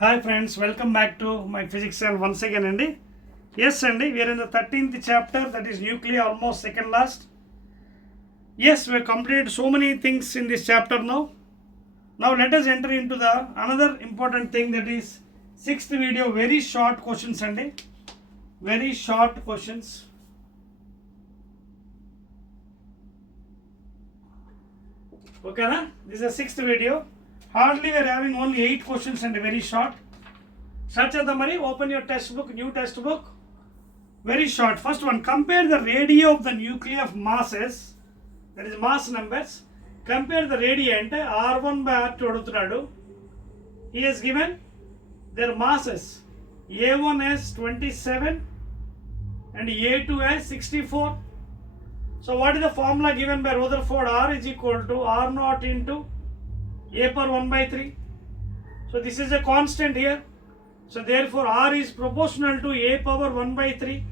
Hi friends, welcome back to my physics channel once again Andy. Yes Andy, we are in the 13th chapter, that is nuclei, almost second last. Yes, we have completed so many things in this chapter now. Now let us enter into the another important thing, that is sixth video, very short questions Andy. Very short questions. Okay na? This is the sixth video. Hardly we are having only 8 questions and very short. Search at the money, open your textbook, new textbook. Very short. First one, compare the radii of the nuclei of masses, that is mass numbers. Compare the radii ante R1 by R2 adugutunnadu. He has given their masses. A1 has 27 and A2 has 64. So what is the formula given by Rutherford? R is equal to R naught into A power 1 by 3. So this is a constant here. So therefore R is proportional to A power 1 by 3.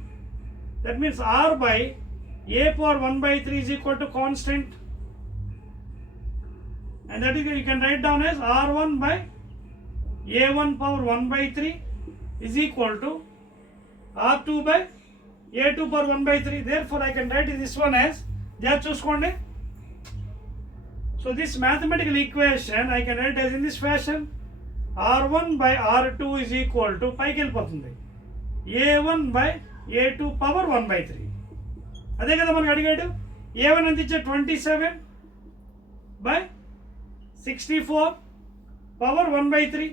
That means R by A power 1 by 3 is equal to constant. And that is, you can write down as R1 by A1 power 1 by 3 is equal to R2 by A2 power 1 by 3. Therefore I can write this one as, just chuskondi. So this mathematical equation I can write as in this fashion. R1 by R2 is equal to పైకి వెళ్ళిపోతుంది A1 by A2 power 1 by 3. అదే కదా మనకు అడిగాడు. A1 ఎంత ఇచ్చా 27 by 64 power 1 by 3.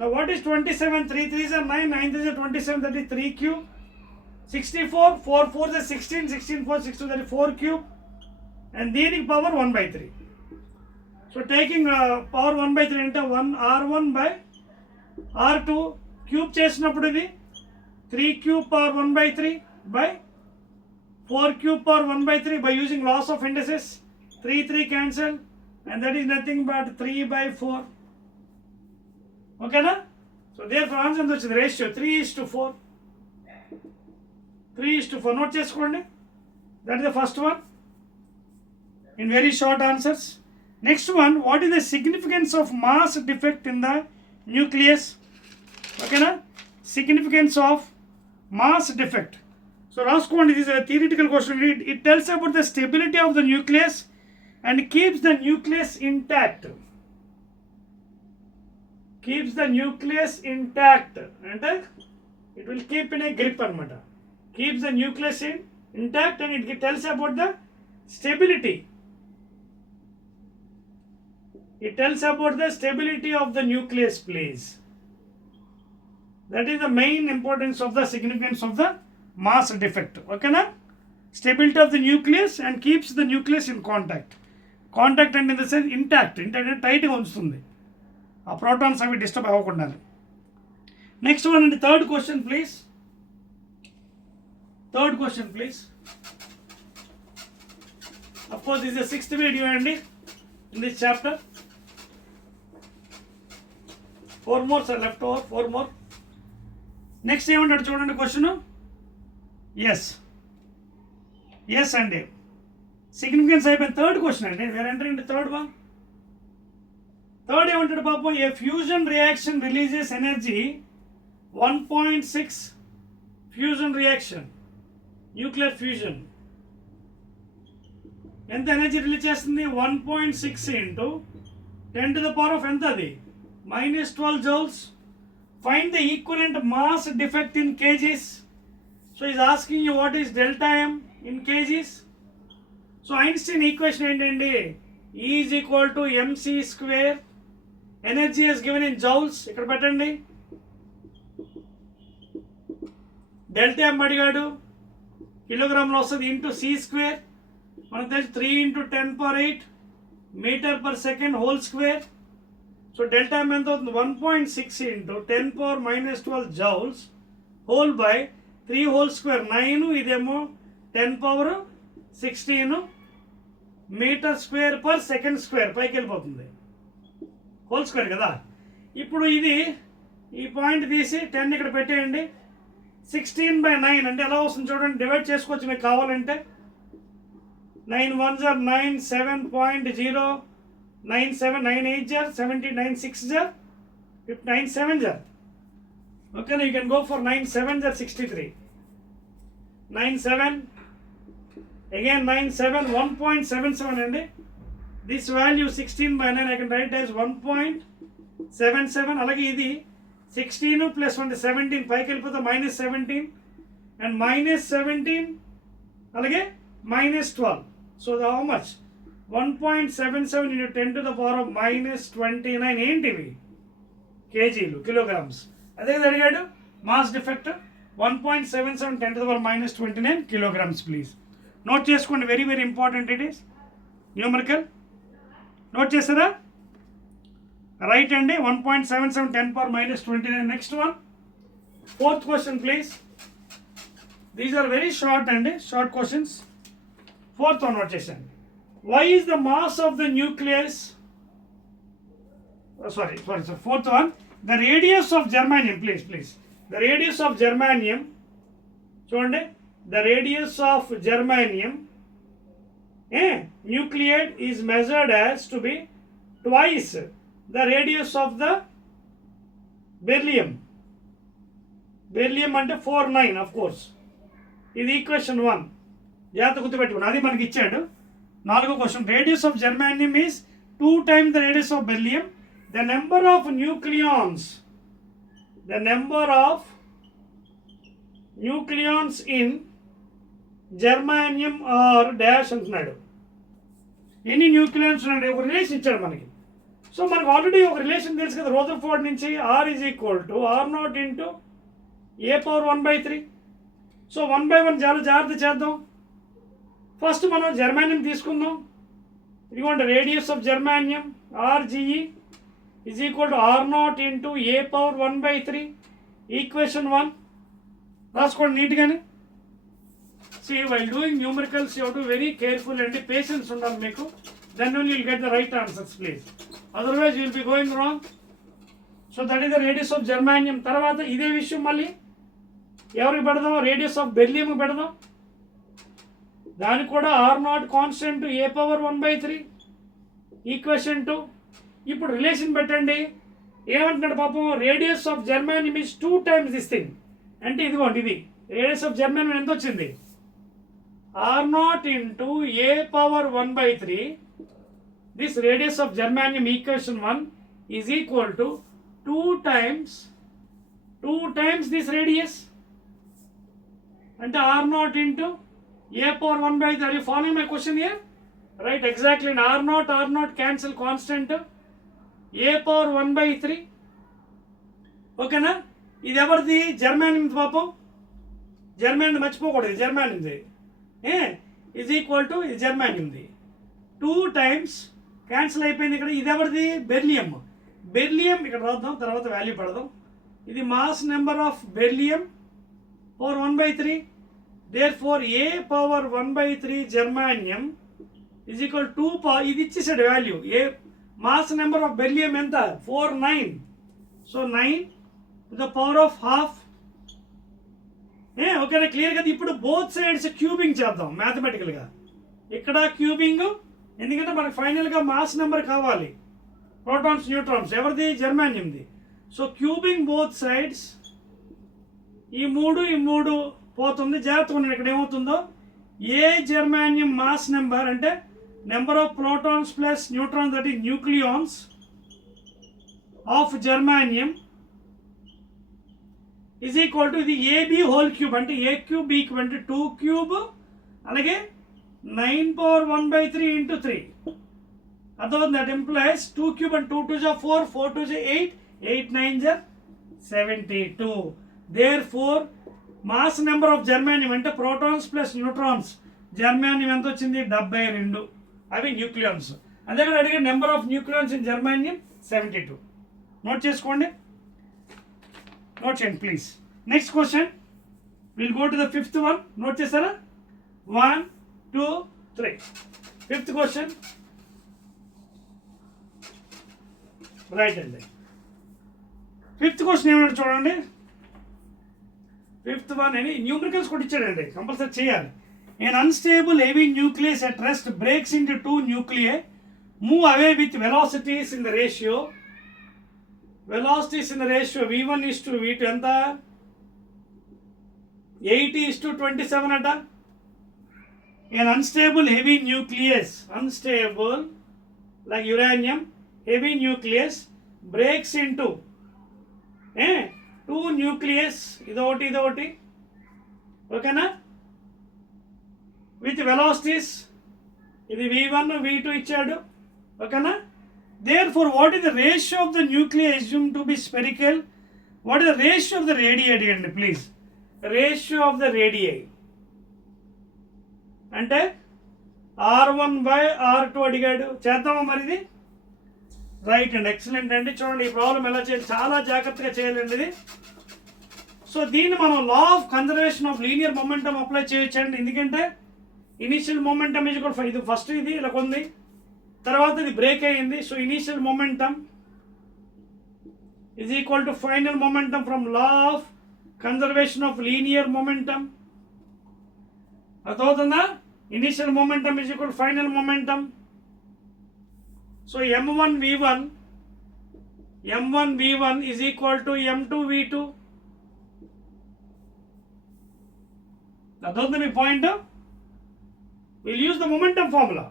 Now what is 27? 3 3s are 9, 9 3s are 27, that is 3 cube. 64, 4 4s are 16, 16 4 16, that is 4 cube. And దీనికి power 1 by 3. So taking power 1 by 3 into 1 R1 by R2 cube చేసినప్పుడు ఇది 3 cube power 1 by 3 by 4 cube power 1 by 3 by using loss of indices. 3 3 cancel and that is nothing but 3 by 4. Okay na? So therefore answer ఎంత వచ్చింది? Ratio 3:4. 3:4 note చేసుకోండి. That is the first one in very short answers. Next one, what is the significance of mass defect in the nucleus? Okay na? Significance of mass defect. So raskondi, this is a theoretical question. It tells about the stability of the nucleus and keeps the nucleus intact. Keeps the nucleus intact. And it will keep in a grip anamata. Keeps the nucleus intact and it tells about the stability. It tells about the stability of the nucleus, please. That is the main importance of the significance of the mass defect. Okay na? Stability of the nucleus and keeps the nucleus in contact. Contact and in the sense intact. Intact tight ga unchutundi. Aa protons avi disturb avakunda. Next one, and the third question please. Third question please. Of course this is the sixth video and in this chapter. 4 more are left over, 4 more. Next ఏమంటాడు చూడండి question. Yes అండి, significance అయిపోయింది. Third question అండి, where entering third one. Third ఏమంటాడు పాపం, a fusion reaction releases energy 1.6 fusion reaction, nuclear fusion ఎంత energy release చేస్తుంది? 1.6 into 10 to the power of ఎంత అది? -12 joules. Find the equivalent mass defect in kgs. So he is asking you what is delta m in kgs. So Einstein equation ఏంటండి? E is equal to mc square. Energy is given in joules. ఇక్కడ పెట్టండి. Delta m అడిగాడు, కిలోగ్రామ్లో వస్తుంది, into c square. మనకు తెలిసి 3 into 10 power 8 meter per second whole square. So delta M ఎంత అవుతుంది? 1.6 into 10 power -12 joules whole by 3 whole square 9, ఇదేమో 10 power 16 meter square per second square, పైకి వెళ్ళిపోతుంది, హోల్ స్క్వేర్ కదా. ఇప్పుడు ఇది ఈ పాయింట్ తీసి 10 ఇక్కడ పెట్టేయండి. 16/9 అంటే ఎలా వస్తుంది చూడండి, డివైడ్ చేసుకోవచ్చు మీకు కావాలంటే. 9 1s are 9, 7.0, 9 7, 9 8s are 70, 9 6s are If 9 7s are, okay, now you can go for 9 7s are 63. 9 7, again 9 7, 1.77 and this value 16 by 9 I can write as 1.77. అలాగే ఇది 16 plus 1 17 పైకి వెళ్ళిపోతే -17 and -17 అలాగే -12. So the how much? 1.77 into 10 to the power of -29 ఏంటివి? కేజీలు, కిలోగ్రామ్స్. అదే కదా అడిగాడు mass defect. 1.77 10 to the power -29 kilograms please. Note చేసుకోండి, very very important it is. Numerical note చేస్తారా? రైట్ అండి, 1.77 10 power -29. Next one, fourth question please. These are very short అండి, short questions. Fourth one note చేసండి. Why is the mass of the nucleus, sorry, fourth one, the radius of germanium, please. The radius of germanium, చూడండి, the radius of germanium nuclide is measured as to be twice the radius of the beryllium. Beryllium అంటే 4 9 of course. ఇది ఈక్వేషన్ 1. జాగ్రత్త గుర్తుపెట్టుకోండి, అది మనకి ఇచ్చాడు. నాలుగో question, radius of germanium is 2 times the radius of beryllium. The number of nucleons in germanium are dash అంటున్నాడు. ఎన్ని న్యూక్లియన్స్ ఉన్నాడు, ఒక రిలేషన్ ఇచ్చాడు మనకి. సో మనకు ఆల్రెడీ ఒక రిలేషన్ తెలుసు కదా, రదర్ఫోర్డ్ నుంచి R is equal to R0 into A power 1/3. So 1/1 చాలా జాగ్రత్త చేద్దాం. ఫస్ట్ మనం జర్మానియం తీసుకుందాం. ఇదిగోండి, radius of germanium RGE is equal to R0 into A power 1/3. Equation 1 రాసుకోండి నీట్గానే. See, while doing numericals you have to be very careful and patience ఉండాలి మీకు. Then only you will get the right answers please. Otherwise you will be going wrong. So that is the radius of germanium. తర్వాత ఇదే విషయం మళ్ళీ ఎవరికి పెడదాం, radius of beryllium పెడదాం. దానికి కూడా R0 కాన్స్టెంట్ A power 1/3. ఈక్వేషన్ 2. ఇప్పుడు రిలేషన్ పెట్టండి. ఏమంటున్నాడు పాపం, radius of germanium is 2 times this thing. అంటే ఇదిగోండి, ఇది రేడియస్ ఆఫ్ జర్మానియం ఎంత వచ్చింది, R0 into A power 1/3. This radius of germanium equation 1 is equal to 2 times this radius. అంటే R0 into A power 1/3. Are you following my question here? Right, exactly. And R0 cancel constant. A power 1/3. ఓకేనా? ఇది ఎవరిది, జర్మానియం పాపం. జర్మానియం మర్చిపోకూడదు, జర్మానియంది. Is equal to ఇది జర్మానియంది. 2 times క్యాన్సిల్ అయిపోయింది. ఇక్కడ ఇది ఎవరిది, బెర్లియం. బెర్లియం ఇక్కడ రాద్దాం, తర్వాత వాల్యూ పెడదాం. ఇది mass number of beryllium power 1/3. Therefore A power 1/3 germanium is equal to 2 ఇది ఇచ్చేసాడు వాల్యూ. ఏ మాస్ నెంబర్ ఆఫ్ బెర్లియం ఎంత, 4 9. సో 9 to the power of half. ఓకేనా, క్లియర్ కదా? ఇప్పుడు బోత్ సైడ్స్ క్యూబింగ్ చేద్దాం మ్యాథమెటికల్గా. ఇక్కడ క్యూబింగ్, ఎందుకంటే మనకు ఫైనల్గా మాస్ నెంబర్ కావాలి. ప్రోటాన్స్ న్యూట్రాన్స్ ఎవరిది, జర్మానియంది. So cubing both sides. ఈ మూడు పోతుంది, జాగ్రత్తగా ఉండండి. ఇక్కడ ఏమవుతుందో, ఏ జర్మానియం మాస్ నెంబర్ అంటే number of protons plus neutrons, that is nucleons of germanium is equal to ఇది AB హోల్ క్యూబ్. అంటే A క్యూబ్ B క్యూబ్ అంటే 2 క్యూబ్, అలాగే 9 power 1/3 into 3. అర్థమవుతుంది? That employees 2 cube and 2 2s are 4, 4 2s are 8, 8 9s are 72. Therefore mass number of germanium అంటే protons plus neutrons, జర్మానియం ఎంత వచ్చింది, 72. అవి న్యూక్లియాన్స్. అదే కదా అడిగే number of nucleons in germanium 72. Note చేసుకోండి, నోట్ చేయండి please. Next question, will go to the fifth one. Note చేస్తారా? 1 2 3. ఫిఫ్త్ క్వశ్చన్ రైట్ అండి. ఫిఫ్త్ క్వశ్చన్ ఏమన్నా చూడండి. ఫిఫ్త్ వన్ అని న్యూమరికల్స్ కూడా ఇచ్చాడండి, కంపల్సరీ చేయాలి. An unstable heavy nucleus at rest breaks into 2 nuclei, move away with velocities in the ratio velocities in the ratio v1 is to v2 ఎంత 80 is to 27 అట. An unstable heavy nucleus, unstable like uranium, heavy nucleus breaks into two nucleus, ఇదొకటి ఓకేనా, with velocities ఇది v1 v2 ఇచ్చాడు ఓకేనా. Therefore what is the ratio of the nuclei assumed to be spherical? What is the ratio of the radii అడిగండి please. Ratio of the radii అంటే r1/r2 అడిగాడు. చేద్దామా మరి ఇది? రైట్ అండి, ఎక్సలెంట్ అండి. చూడండి ఈ ప్రాబ్లం ఎలా చేయాలి, చాలా జాగ్రత్తగా చేయాలండి ఇది. సో దీన్ని మనం law of conservation of linear momentum apply చేయొచ్చండి. ఎందుకంటే ఇనీషియల్ మొమెంటం ఈజ్ ఈక్వల్ ఇది ఫస్ట్ ఇది ఇలా ఉంది, తర్వాత ఇది బ్రేక్ అయ్యింది. So initial momentum is equal to final momentum from law of conservation of linear momentum. అర్థమవుతుందా? Initial momentum is equal final momentum. So m1v1 is equal to m2v2. అర్థమవుతుంది మీ point? Will use the momentum formula.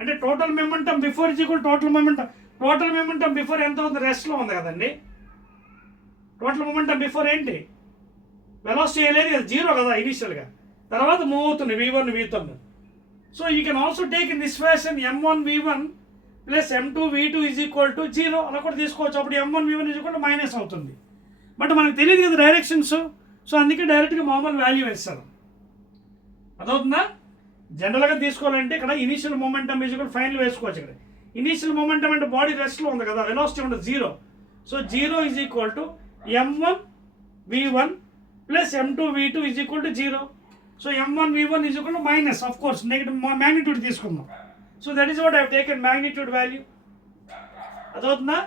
అంటే total momentum before is equal total momentum before ఎంత ఉంది? రెస్ట్లో ఉంది కదండి. Total momentum before ఏంటి? వెలాసిటీ లేదు కదా, జీరో కదా ఇనీషియల్గా, తర్వాత మూవ్ అవుతుంది v1 v2. So you can also take in this fashion m1v1 plus m2v2 is equal to 0 అలా కూడా తీసుకోవచ్చు. అప్పుడు m1v1 is equal to minus అవుతుంది. బట్ మనకు తెలియదు కదా డైరెక్షన్స్, సో అందుకే డైరెక్ట్గా మామూలు వాల్యూ వేస్తారు. అదవుతుందా? జనరల్గా తీసుకోవాలంటే ఇక్కడ initial momentum is equal final వేసుకోవచ్చు. ఇక్కడ ఇనీషియల్ మొమెంటం అంటే బాడీ రెస్ట్లో ఉంది కదా, వెలాసిటీ ఉండదు 0. So 0 is equal to m1v1 plus m2v2 is equal to 0. So m1v1 is equal to minus, of course negative magnitude తీసుకుందాం. So that is what I have taken magnitude value. అదవుతుందా?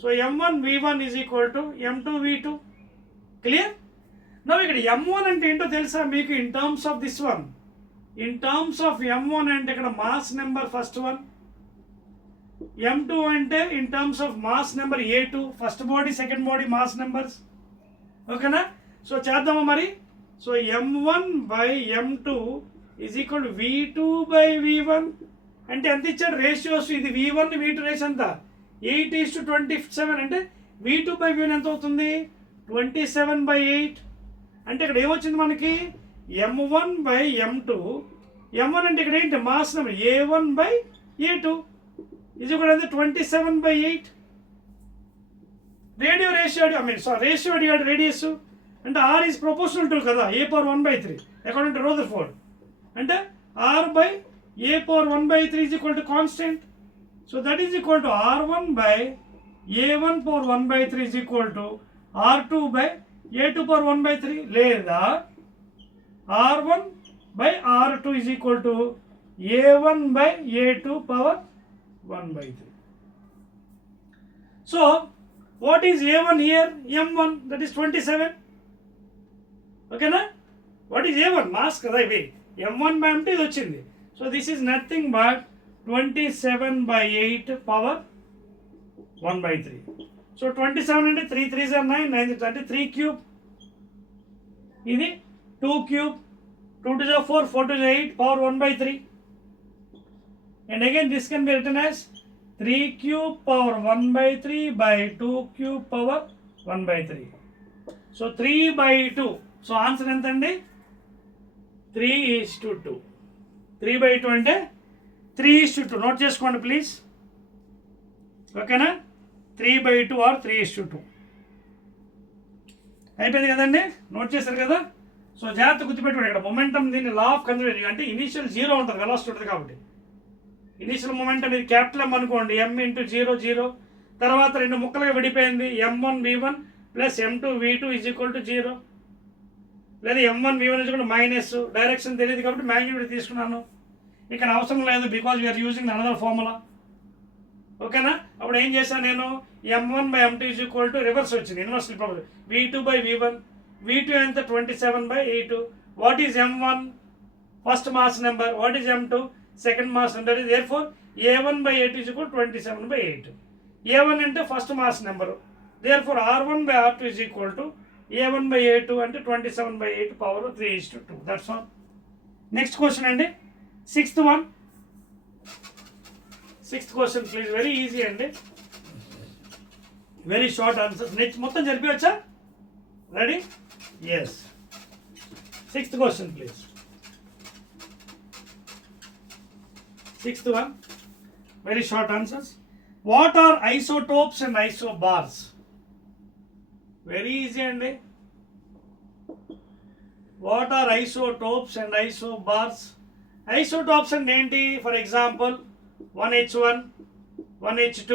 So m1v1 is equal to m2v2. Clear? No ఇక్కడ m1 అంటే ఏంటో తెలుసా మీకు? In terms of this one, in terms of m1 అంటే ఇక్కడ mass number first one, m2 అంటే in terms of mass number a2 first body second body mass numbers ఓకేనా. సో చేద్దామా మరి? So m1/m2 is equal to v2/v1 అంటే ఎంత ఇచ్చాడు రేషియోస్? ఇది v1 v2 రేషియో ఎంత? 8:27 అంటే v2/v1 ఎంత అవుతుంది? 27/8. అంటే ఇక్కడ ఏమొచ్చింది మనకి? m1/m2. m1 అంటే ఇక్కడ ఏంటి? మాస్ నెంబర్ a1/a2 ఇది కూడా ఎంత? 27/8. రేడియో రేషియో రేషియో అడిగాడు రేడియస్ అంటే r ఈజ్ ప్రపోర్షనల్ టు కదా a⁻1/3 అకార్డింగ్ టు రదర్ఫోర్డ్. అంటే r/a⁻1/3 is equal to constant. So that is equal to r1/a1/1/3 is equal to r2/a2/1/3 లేదా r1/r2 is equal to a1/a2/1/3. So what is a1 here? m1 that is 27. ఓకేనా? What is a1? Mass కదా ఇవి. m1/m2 ఇది వచ్చింది. So this is nothing but 27/8/1/3. సో 27 అంటే 3 3s are 9, 9 అంటే 3 క్యూబ్, ఇది 2 క్యూబ్, 2 2s are 4, 4 2s are 8 power 1/3. And again this can be written as 3 cube power 1/3 by 2 cube power 1/3. So 3/2. So answer ఎంత అండి? 3:2. 3/2 అంటే 3:2. నోట్ చేసుకోండి ప్లీజ్. ఓకేనా? 3/2 ఆర్ 3:2. అయిపోయింది కదండి, నోట్ చేశారు కదా. సో జాగ్రత్త గుర్తుపెట్టుకోండి, ఇక్కడ మొమెంటం దీన్ని లా ఆఫ్ కన్జర్వేషన్ అంటే ఇనీషియల్ 0 ఉంటుంది, వెలాసిటీ ఉంటుంది కాబట్టి ఇనీషియల్ మొమెంటం ఇది క్యాపిటల్ M అనుకోండి, m × 0 0. తర్వాత రెండు ముక్కలుగా విడిపోయింది m1v1 plus m2v2 is equal to 0 లేదా m1v1 is equal to minus. Direction తెలియదు కాబట్టి మ్యాగ్నిట్యూడ్ తీసుకున్నాను, ఇక్కడ అవసరం లేదు because we are using another formula. ఓకేనా? అప్పుడు ఏం చేశాను నేను? m1/m2 is equal to reverse వచ్చింది, ఇన్వర్స్లీ ప్రాపర్ v2/v1. v2 ఎంత? 27/8. What is m1? First mass number. What is m2? Second mass number. therefore a1/8 is equal 27/8. a1 అంటే first mass number, Therefore R1 by R2 is equal to A1 by A2 and 27 by 8 power 3:2. That's all. Next question and sixth one. Sixth question please, very easy and very short answers. Next మొత్తం జరిపియొచ్చా? Ready? Yes. Sixth question please. Sixth one, very short answers. What are isotopes and isobars? Very easy and what are isotopes and isobars? Isotopes and enti, for example 1H1, 1H2,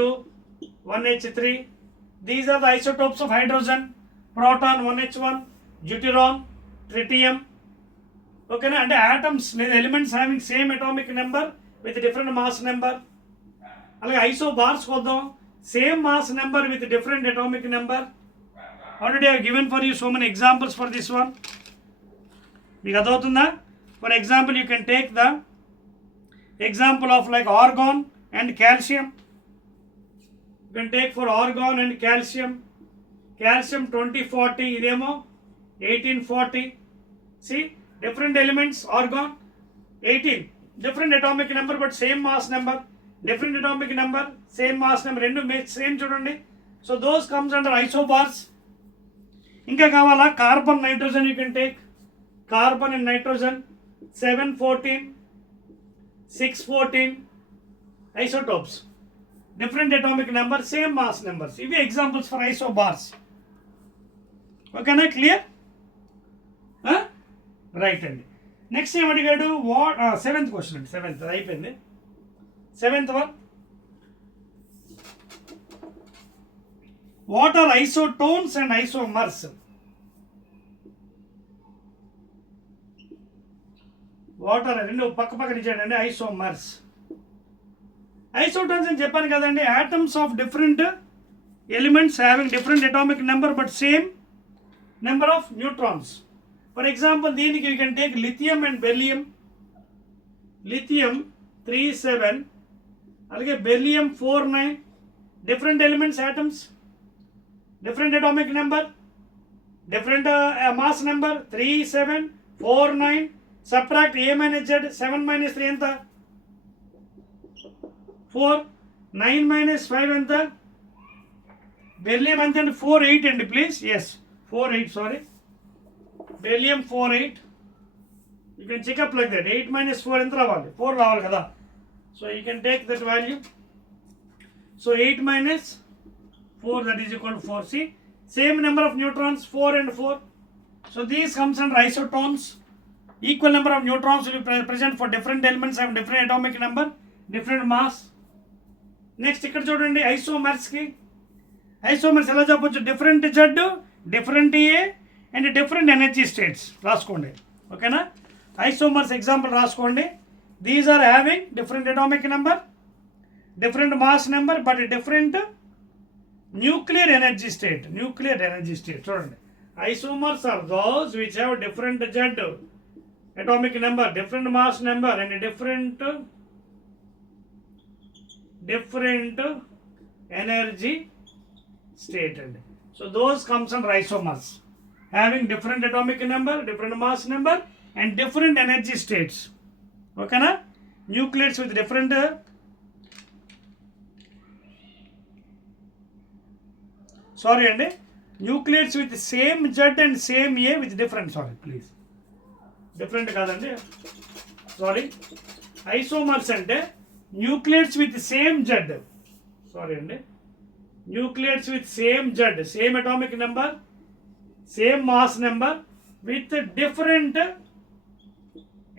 1H3. These are the isotopes of hydrogen. Proton 1H1, deuteron, tritium. Okay, and atoms, elements having same atomic number with different mass number. Alage isobars kodam, same mass number with different atomic number. Already I have given for you so many examples for this one. Meeku adavutunda? For example, you can take the example of like argon and calcium. You can take for argon and calcium. Calcium 2040, idemo 1840. See, different elements, argon 18, different atomic number but same mass number, different atomic number, same mass number, rendu same chudandi. So those comes under isobars. Inka kavala, carbon nitrogen you can take, carbon and nitrogen 714, 614 isotopes, different atomic number, same mass numbers. Ivi examples for isobars. Okay na, clear? Huh? Right అండి. Next ఏం అడిగాడు? What seventh question అండి. Seventh అయిపోయింది. Seventh one, what are isotones and isomers? What are, రెండు పక్క పక్కన ఇచ్చాడండి. Isomers, isotones అని చెప్పాను కదండి. Atoms of different elements having different atomic number but same number of neutrons. For example, దీనికి you can take lithium and beryllium. Lithium 37, అలాగే beryllium 49. Different elements, atoms, different atomic number, different mass number 3749. Subtract A minus Z, 7 minus 3 ఎంత? 4. 9 minus 5 ఎంత? beryllium ఎంత అండి? 48 అండి please. Yes, 48, sorry. Beryllium 48. You can check up like that. 8 minus 4 ఎంత రావాలి? 4 రావాలి కదా. So you can take that value. So 8 minus 4, that is equal to 4. See, same number of neutrons, 4 and 4. So these comes under isotones. Equal number of neutrons will be present for different elements have different atomic number, different mass. Next ఇక్కడ చూడండి isomers కి. Isomers ఎలా చెప్పొచ్చు? Different Z, different A and different energy states. రాసుకోండి. ఓకేనా? Isomers example రాసుకోండి. These are having different atomic number, different mass number but different nuclear energy state. Nuclear energy state చూడండి. Isomers are those which have different Z atomic number, different mass number and different energy state. So those comes under isomers, having different atomic number, different mass number and different energy states. Okay na? Nucleides with different sorry and nucleides with same Z and same A with different, sorry please, different కాదండి, sorry. Isomers అంటే nucleides with same Z, sorry అండి, nucleides with same Z, same atomic number, same mass number with different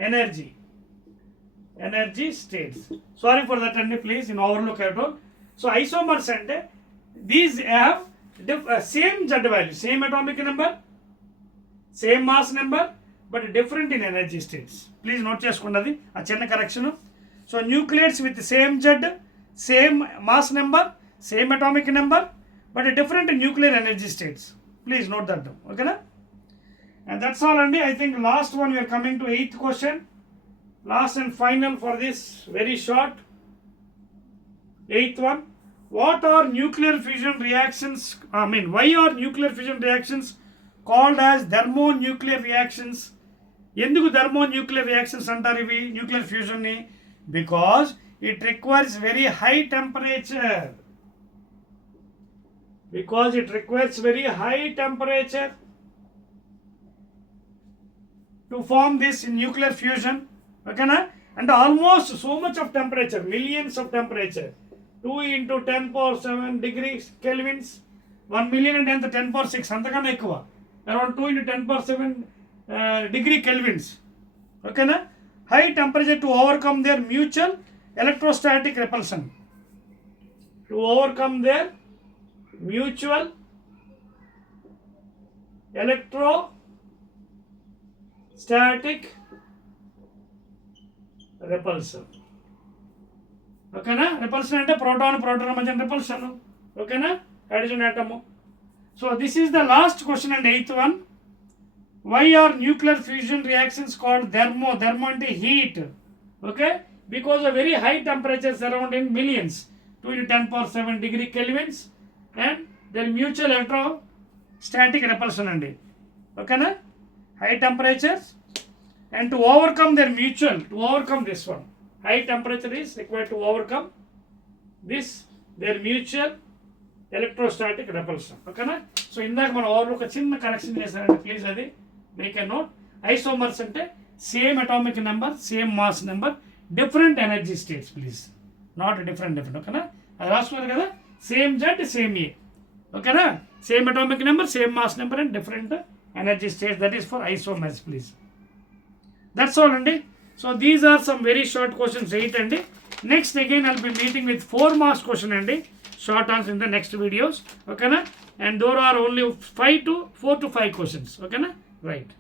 energy states. Sorry for that and please in overlook at all. So isomers and these have same Z value, same atomic number, same mass number but different in energy states. Please note చేసుకోండి ఆ చిన్న correction. So nucleides with same Z, same mass number, same atomic number but different nuclear energy states. Please note that down. Okay na? And that's all andi. I think last one we are coming to 8th question, last and final for this very short 8th one. what are nuclear fusion reactions, why are nuclear fusion reactions called as thermonuclear reactions? ఎందుకు thermonuclear reactions అంటారు ఇవి nuclear ఫ్యూజన్ని? Because it requires very high temperature. Because it requires very high temperature to form this nuclear fusion. Okay na? And almost so much of temperature, millions of temperature. 2 into 10 power 7 degrees kelvins. 1 million and 10 power 6. అంతకన్నా ఎక్కువ. Around 2 into 10 power 7 degree kelvins. Okay na? High temperature to overcome their mutual electrostatic repulsion. To overcome their mutual electrostatic repulsion. ఓకేనా? Repulsion అంటే proton మధ్య repulsion. ఓకేనా? Hydrogen atom. So this is the last question and 8th one. Why are nuclear fusion reactions called thermo అంటే heat. Okay, because of very high temperatures around in millions, 2 into 10 power 7 degree kelvins, and their mutual electrostatic repulsion అండి. ఓకేనా? High temperatures and to overcome this one, high temperature is required to overcome this their mutual electrostatic repulsion. ఓకేనా? సో ఇందాక మనం ఓవర్ ఒక చిన్న కరెక్షన్ చేశారండి, ప్లీజ్ అది make a note. Isomers అంటే same atomic number, same mass number, different energy states, please not different. ఓకేనా? అది రాసుకున్నారు కదా, సేమ్ జెడ్ సేమ్ ఏ. ఓకేనా? Same atomic number, same mass number and different energy states, that is for isomers, please. That's all అండి. So these are some very short questions, 8 అండి. Next again I'll be meeting with 4 marks question అండి, short answers in the next videos. Okay na? And there are only 4 to 5 questions. Okay na? Right.